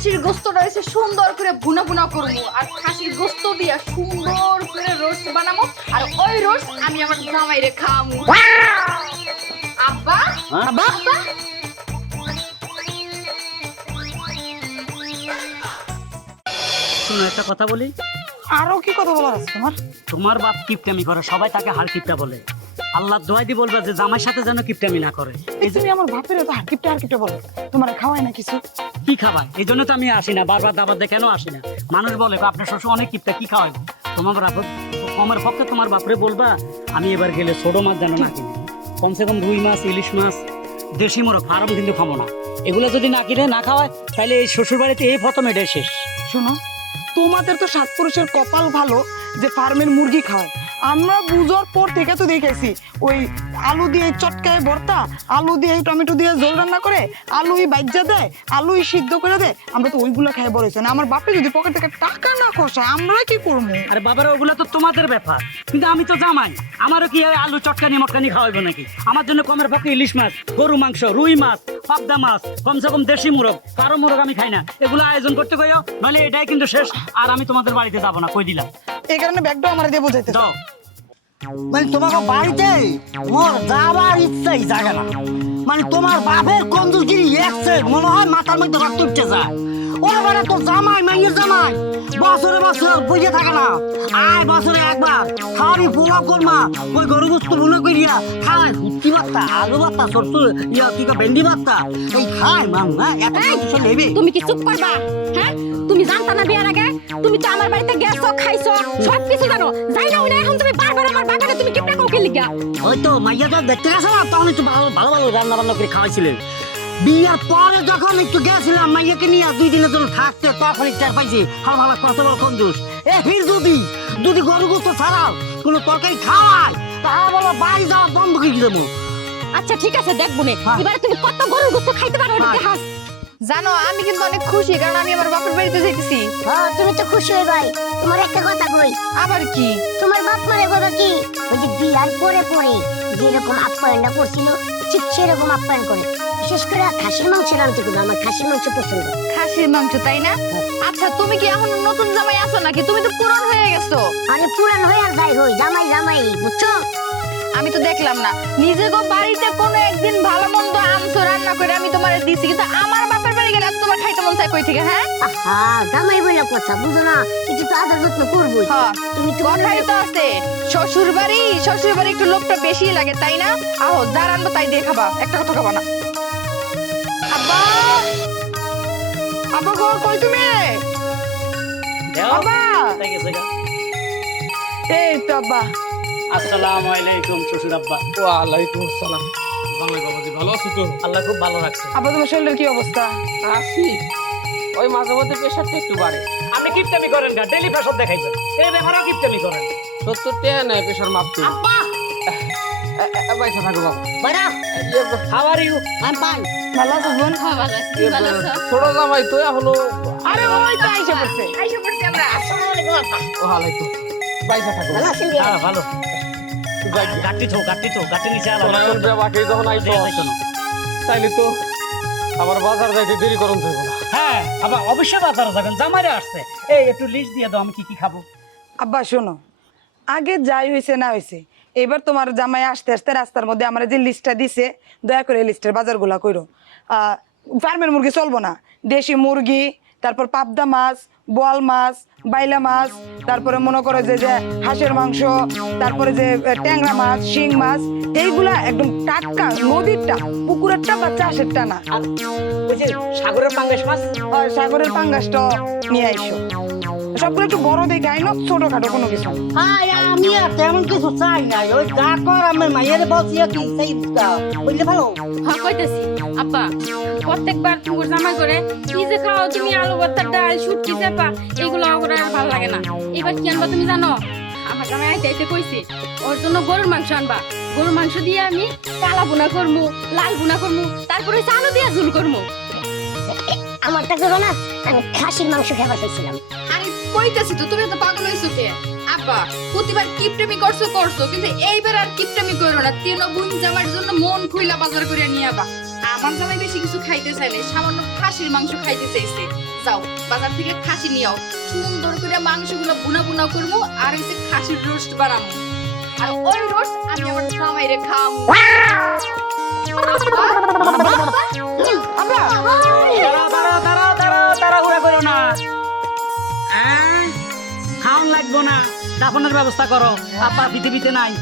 খাসির গোস্তটা হইছে সুন্দর করে ভুনা ভুনা করবো আর খাসির গোস্ত দিয়া সুন্দর করে রোস্ট বানাবো আর ওই রোস্ট আমি আমার জামাইরে খাওয়াবো। আব্বা আব্বা আব্বা শোনো একটা কথা বলি। আরো কি কথা বলার আছে তোমার? তোমার বাপ কিপটামি করে, সবাই তাকে হার কিপটা বলে। আল্লাহ দোয়াই দি বলবা যে জামাইর সাথে যেন কিপটামি না করে। এই তুমি আমার বাপের তো হারকিপটা বলো, তোমার খাওয়াই না কিছু? কি খাবার? এই জন্য তো আমি আসি না, বারবার দাবার দিয়ে কেন আসি না? মানুষ বলে আপনার শ্বশুর অনেক কিপটা, কি খাওয়াই? তোমার কমের পক্ষে তোমার বাপরে বলবা আমি এবার গেলে ছোট মাছ যেন না কিনে, কমসে কম রুই মাছ, ইলিশ মাছ, দেশি মোরগ, ফার্ম কিন্তু খাবো না। এগুলো যদি না কিনে না খাওয়ায় তাহলে এই শ্বশুর বাড়িতে এই প্রথম এটাই শেষ। শোনো, তোমাদের তো সাত পুরুষের কপাল ভালো যে ফার্মের মুরগি খাওয়ায়। আমরা বুঝার পর থেকে তো দেখেছি ওই আলু দিয়ে চটকায় ভর্তা, আলু দিয়ে টমেটো দিয়ে ঝোল রান্না করে, আলুই বাইজা দেয়, আলুই সিদ্ধ করে দেয়, আমরা তো ওইগুলো খাই বলেছি না। আমার বাপে যদি পকেট থেকে টাকা না খসায় আমরা কি করবো? আরে বাবার ওগুলো তো তোমাদের ব্যাপার, কিন্তু আমি তো জামাই, আমারও কি আলু চটকানি মটকানি খাওয়াইবো নাকি? আমার জন্য কমের পক্ষে ইলিশ মাছ, গরু মাংস, রুই মাছ, পাবদা মাছ, কমসে কম দেশি মুরগ, কারো মুরগ আমি খাই না, এগুলো আয়োজন করতে কইও, নাহলে এটাই কিন্তু শেষ। আর আমি তোমাদের বাড়িতে যাবো না, কই দিলাম। এই কারণে ব্যাগটাও আমার দিয়ে বোঝাইতে যাও। মানে তোমাকে বাড়িতে মোর যাবার ইচ্ছাই জাগে না। মানে তোমার বাপের কঞ্জুসগিরি একসে মনে হয় মাথার মধ্যে রক্ত উঠতে যায়। ওরে বাড়া তো জামাই, মাইয়ের জামাই বছরে বছর বুঝে থাকে না। আয় বছরে একবার খাওয়াবি পোলাও করমা, ওই গরু বস্তু ভুলে করিয়া খায় হুচ্চি বাত্তা, আলু বাত্তা, সরষে ইয়া কি ভেন্ডি বাত্তা, এই খায় মান না এত কিছু নেবে। তুমি কি চুপ করবা? হ্যাঁ, তুমি জানতা না বিয়ার আগে? তুমি তো আমার বাড়িতে গেছো, খাইছো, সব কিছু জানো। যাই না ওই না, এখন তুমি বারবার আমার বাগানে তুমি কিপটা কোকে লিগা। ওই তো মাইয়াটা দেখতে গেছে না, তখন একটু ভালো ভালো ভালো রান্না বান্না করে খাওয়াইছিলেন। বিয়ার পরে যখন একটু গেছিলাম মাইয়াকে নিয়ে 2 দিনের জন্য থাকতে, তখন একটু পাইছি হাল ভালো কত বড় কঞ্জুস। এ ফির যদি গরু গোস্ত ছাড়াও কোনো তরকারি খাওয়ায় তাহলে বলো বাড়ি যাওয়া বন্ধ করে দেবো। আচ্ছা ঠিক আছে, দেখবো নে এবারে তুমি কত গরুর গোস্ত খাইতে পারো এটা দেখাস। জানো আমি কিন্তু অনেক খুশি, কারণ আমি আমার বাপের বাড়িতে যাইতেছি। হ্যাঁ তুমি তো খুশি হয়ে ভাই। তোমার একটা কথা কই, আবার কি? তোমার বাপ মারে কথা কি ওই যে বিয়ার পরে পরে যেরকম আপ্যায়নটা করছিল ঠিক সেরকম আপ্যায়ন করে। বিশেষ করে খাসির মাংস রান্না করবে, আমার খাসির মাংস পছন্দ। খাসির মাংস, তাই না? আচ্ছা তুমি কি এখন নতুন জামাই আছো নাকি? তুমি তো পুরান হয়ে গেছো। আরে পুরান হয়ে আর যাই হই, জামাই জামাই বুঝছো। আমি তো দেখলাম না নিজে গো বাড়িতে কোনো একদিন ভালো মন্দ আনছো রান্না করে আমি তোমারে দিছি, কিন্তু আমার বাপের বাড়ি গেলে তোমার খাইতে মন চাই কই থেকে? হ্যাঁ হ্যাঁ জামাই বলে কথা বুঝো না, একটু তো আদর যত্ন করবোই। হ্যাঁ, তুমি তো কথাই তো আছে, শ্বশুর বাড়ি একটু লোকটা বেশি লাগে, তাই না? আহো যা রান্না তাই দিয়ে খাবা, একটা কথা খাবা না। আব্বা আব্বা গো, কই তুমি? আব্বা এই তো আব্বা। আসসালামু আলাইকুম শ্বশুর আব্বা। ওয়ালাইকুম আসসালাম। জামাই বাবাজি ভালো আছো তো? আল্লাহ খুব ভালো রাখছে। আব্বা তোমার শরীরের কি অবস্থা? আছি, ওই মাঝে মধ্যে প্রেশারটা একটু বাড়ে। আপনি কিপটামি করেন না, ডেইলি প্রেসার দেখাইছেন, এই ব্যাপারেও কিপটামি করেন। 70 টাকা নেয় প্রেশার মাপতে। আব্বা পয়সা থাকো বাবা। বাড়া হাউ আর ইউ? আমি পাই ভালো আছো বোন? ছোট জামাই তো এখনো। আরে ওই তো আইসা পড়ছে। আমরা। ওয়ালাইকুম। পয়সা থাকো। ভালো আছেন? হ্যাঁ ভালো। গাটি নিচে আলো। তোরা উঠবে বাকি যখন আইছো তাইলে তো আমার বাজার যাইতে দেরি করুন থাকবো না। হ্যাঁ আবার অবশ্যই বাজারে যাবেন, জামাইরে আসছে। এই একটু লিস্ট দিয়ে দাও, আমি কি কি খাবো। আব্বা শোনো, আগে যাই হয়েছে না হয়েছে, এবার তোমার জামাই আসতে আসতে রাস্তার মধ্যে আমার যে লিস্টটা দিছে, দয়া করে এই লিস্টের বাজারগুলা কইরো। ফার্মের মুরগি চলবো না, দেশি মুরগি, তারপর পাবদা মাছ, বোয়াল মাছ, বাইলা মাছ, তারপরে মনে করো যে যে হাঁসের মাংস, তারপরে যে ট্যাংরা মাছ, শিং মাছ, এইগুলা একদম টাটকা, নদীরটা, পুকুরেরটা বা চাষেরটা না। ওই যে সাগরের পাঙ্গাস মাছ, সাগরের পাঙ্গাসটা নিয়ে আইসো। সবগুলো একটু বড় দেখে আইনো, ছোটখাটো কোনো কিছু না। হ্যাঁ আমি আর তেমন কিছু চাই না, ওই যা কর আমার মাইয়ের বলছি কি সেই বুঝলে ভালো। হ্যাঁ কইতেছি আব্বা, প্রত্যেকবার তোমার জামা করে কি যে খাও তুমি, আলু ভর্তা, ডাল, শুটকি, চাপা, এগুলো আমার আর ভালো লাগে না। এবার কি আনবা তুমি জানো? আমার জামাই আইতে কইছে ওর জন্য গরুর মাংস আনবা। গরুর মাংস দিয়ে আমি কালা ভুনা করবো, লাল ভুনা করবো, তারপরে আলু দিয়ে ঝুল করবো। আমারটা করো না, আমি খাসির মাংস খাবার চাইছিলাম। আমি কইতাছি তো, তুমি তো পাগল হইছো কে? আব্বা প্রতিবার কিপটামি করছো, কিন্তু এইবার আর কিপটামি করো না। তিন বোন জামার জন্য মন খুইলা বাজার করে নিয়ে আবা। আমার জামাই বেশি কিছু খাইতে চাইলে সামান্য খাসির মাংস খাইতে চাইছে। যাও বাজার থেকে খাসি নিয়ে আও, সুন্দর করে মাংসগুলো বুনা বুনা করবো আর হচ্ছে খাসির রোস্ট বানাবো। আর ওই রোস্ট আমি আমার জামাইরে খাওয়াবো। তাড়াহুড়া করো না, খাওয়ান লাগবো না, দাফনের ব্যবস্থা করো। আপা পৃথিবীতে নাই।